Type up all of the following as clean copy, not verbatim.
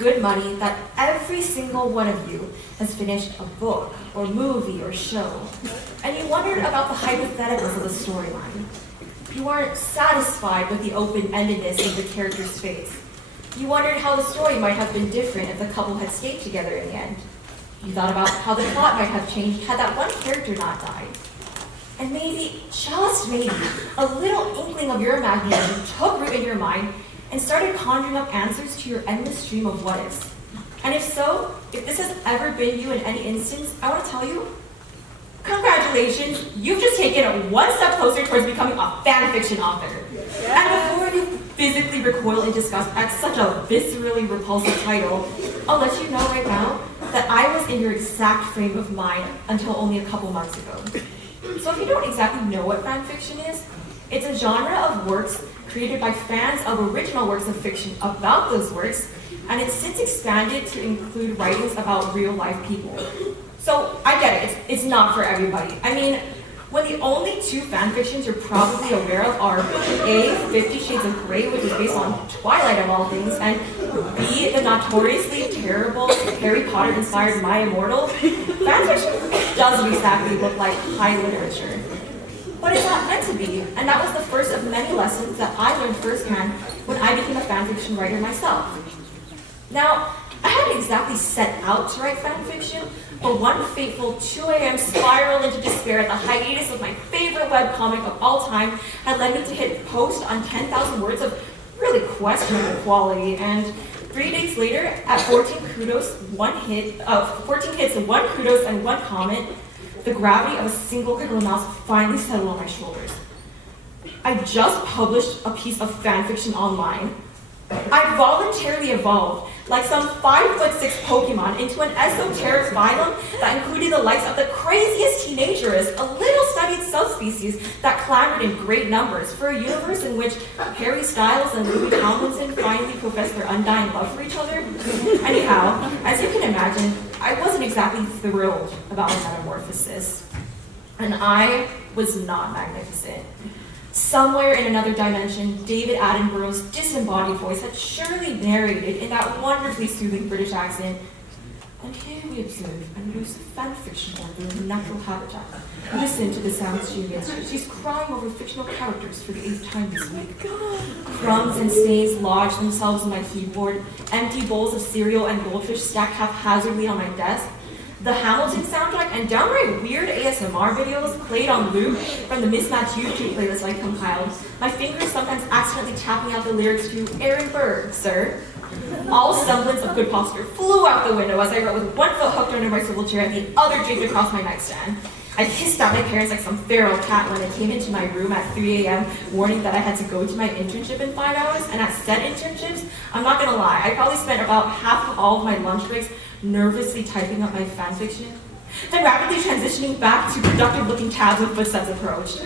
good money that every single one of you has finished a book or movie or show, and you wondered about the hypotheticals of the storyline. You weren't satisfied with the open-endedness of the characters' fates. You wondered how the story might have been different if the couple had stayed together in the end. You thought about how the plot might have changed had that one character not died. And maybe, just maybe, a little inkling of your imagination took root in your mind and started conjuring up answers to your endless stream of what-ifs. And if so, if this has ever been you in any instance, I want to tell you, congratulations, you've just taken it one step closer towards becoming a fan fiction author. And before you physically recoil in disgust at such a viscerally repulsive title, I'll let you know right now that I was in your exact frame of mind until only a couple months ago. So if you don't exactly know what fan fiction is, it's a genre of works created by fans of original works of fiction about those works, and it's since expanded to include writings about real-life people. So I get it, it's not for everybody. I mean, when the only two fan fictions you're probably aware of are A, 50 Shades of Grey, which is based on Twilight of all things, and B, the notoriously terrible Harry Potter-inspired My Immortal, fan fiction doesn't exactly look like high literature. But it's not meant to be, and that was the first of many lessons that I learned firsthand when I became a fan fiction writer myself. Now, I hadn't exactly set out to write fan fiction, but one fateful 2 a.m. spiral into despair at the hiatus of my favorite webcomic of all time had led me to hit post on 10,000 words of really questionable quality, and 3 days later, at 14 hits, 1 kudos, and 1 comment, the gravity of a single critical mouse finally settled on my shoulders. I just published a piece of fan fiction online. I voluntarily evolved, like some 5'6" Pokemon, into an esoteric phylum that included the likes of the craziest teenagers, a little studied subspecies that clamored in great numbers for a universe in which Harry Styles and Louis Tomlinson finally professed their undying love for each other. Anyhow, as you can imagine, I wasn't exactly thrilled about my metamorphosis. And I was not magnificent. Somewhere in another dimension, David Attenborough's disembodied voice had surely narrated in that wonderfully soothing British accent. And here we observe and lose the fan fiction author in her natural habitat. Listen to the sounds she emits. She's crying over fictional characters for the 8th time this week. Crumbs and stains lodge themselves on my keyboard. Empty bowls of cereal and goldfish stacked haphazardly on my desk. The Hamilton soundtrack and downright weird ASMR videos played on loop from the mismatched YouTube playlist I compiled. My fingers sometimes accidentally tapping out the lyrics to Aaron Burr, sir. All semblance of good posture flew out the window as I wrote with one foot hooked under my swivel chair and the other draped across my nightstand. I hissed at my parents like some feral cat when I came into my room at 3 a.m. warning that I had to go to my internship in 5 hours, and at said internships, I'm not gonna lie, I probably spent about half of all of my lunch breaks nervously typing up my fanfiction, then rapidly transitioning back to productive-looking tabs when footsteps approached.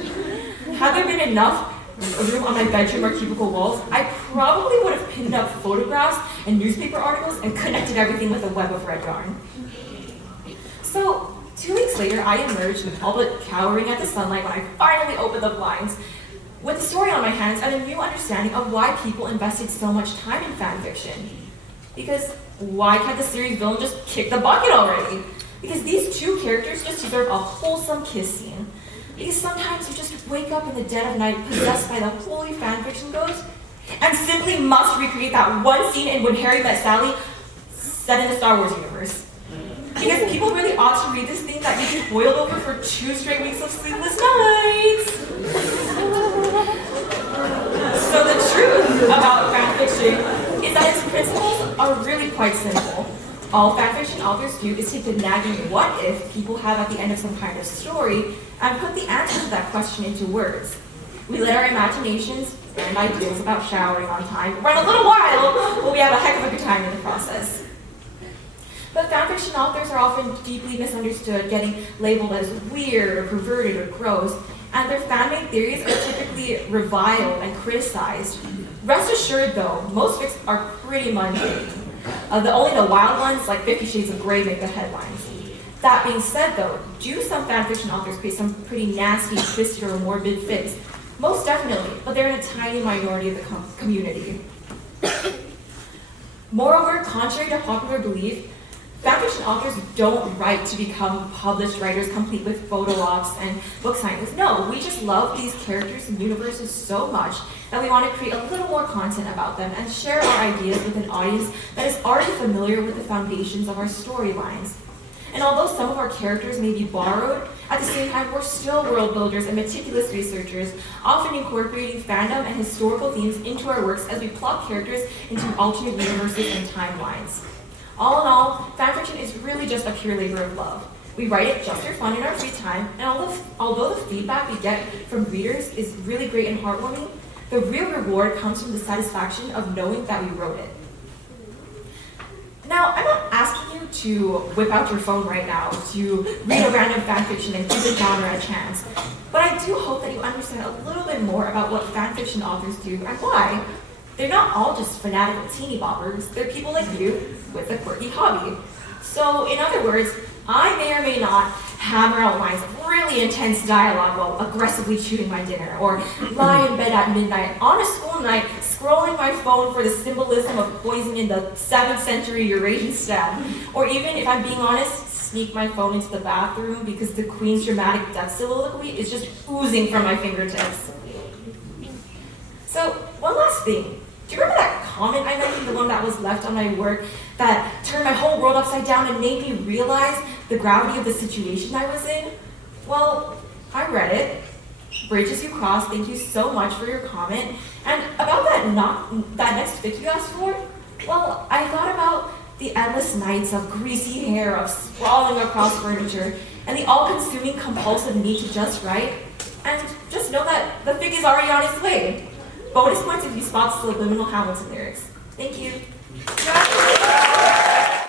Had there been enough room on my bedroom or cubicle walls, I probably would have pinned up photographs and newspaper articles and connected everything with a web of red yarn. So, 2 weeks later, I emerged, all but cowering at the sunlight when I finally opened the blinds, with a story on my hands and a new understanding of why people invested so much time in fanfiction. Because why can't the series villain just kick the bucket already? Because these two characters just deserve a wholesome kiss scene. Because sometimes you just wake up in the dead of night possessed by the holy fanfiction ghost and simply must recreate that one scene in When Harry Met Sally set in the Star Wars universe. Because people really ought to read this thing that you boiled over for 2 straight weeks of sleepless nights. So the truth about fanfiction is that its principles are really quite simple. All fanfiction authors do is take the nagging what if people have at the end of some kind of story and put the answer to that question into words. We let our imaginations and ideas about showering on time run a little wild, but we have a heck of a good time in the process. But fanfiction authors are often deeply misunderstood, getting labeled as weird or perverted or gross, and their fan-made theories are typically reviled and criticized. Rest assured though, most fics are pretty mundane. Only the wild ones, like 50 Shades of Grey, make the headlines. That being said though, do some fanfiction authors create some pretty nasty, twisted, or morbid fics? Most definitely, but they're in a tiny minority of the community. Moreover, contrary to popular belief, fanfiction authors don't write to become published writers complete with photo ops and book signings. No, we just love these characters and universes so much that we want to create a little more content about them and share our ideas with an audience that is already familiar with the foundations of our storylines. And although some of our characters may be borrowed, at the same time, we're still world builders and meticulous researchers, often incorporating fandom and historical themes into our works as we plot characters into alternate universes and timelines. All in all, fanfiction is really just a pure labor of love. We write it just for fun in our free time, and although the feedback we get from readers is really great and heartwarming, the real reward comes from the satisfaction of knowing that we wrote it. Now, I'm not asking you to whip out your phone right now to read a random fanfiction and give the genre a chance, but I do hope that you understand a little bit more about what fanfiction authors do and why. They're not all just fanatical teeny boppers, they're people like you with a quirky hobby. So, in other words, I may or may not hammer out lines of really intense dialogue while aggressively chewing my dinner, or lie in bed at midnight on a school night scrolling my phone for the symbolism of poison in the 7th century Eurasian steppe, or even, if I'm being honest, sneak my phone into the bathroom because the Queen's dramatic death soliloquy is just oozing from my fingertips. So, one last thing. Do you remember that comment I mentioned, the one that was left on my work, that turned my whole world upside down and made me realize the gravity of the situation I was in? Well, I read it. Bridges you crossed, thank you so much for your comment. And about that next fic you asked for, well, I thought about the endless nights of greasy hair, of sprawling across furniture, and the all-consuming compulsive need to just write. And just know that the fic is already on its way. Bonus points if you spot the subliminal Hamilton lyrics. Thank you.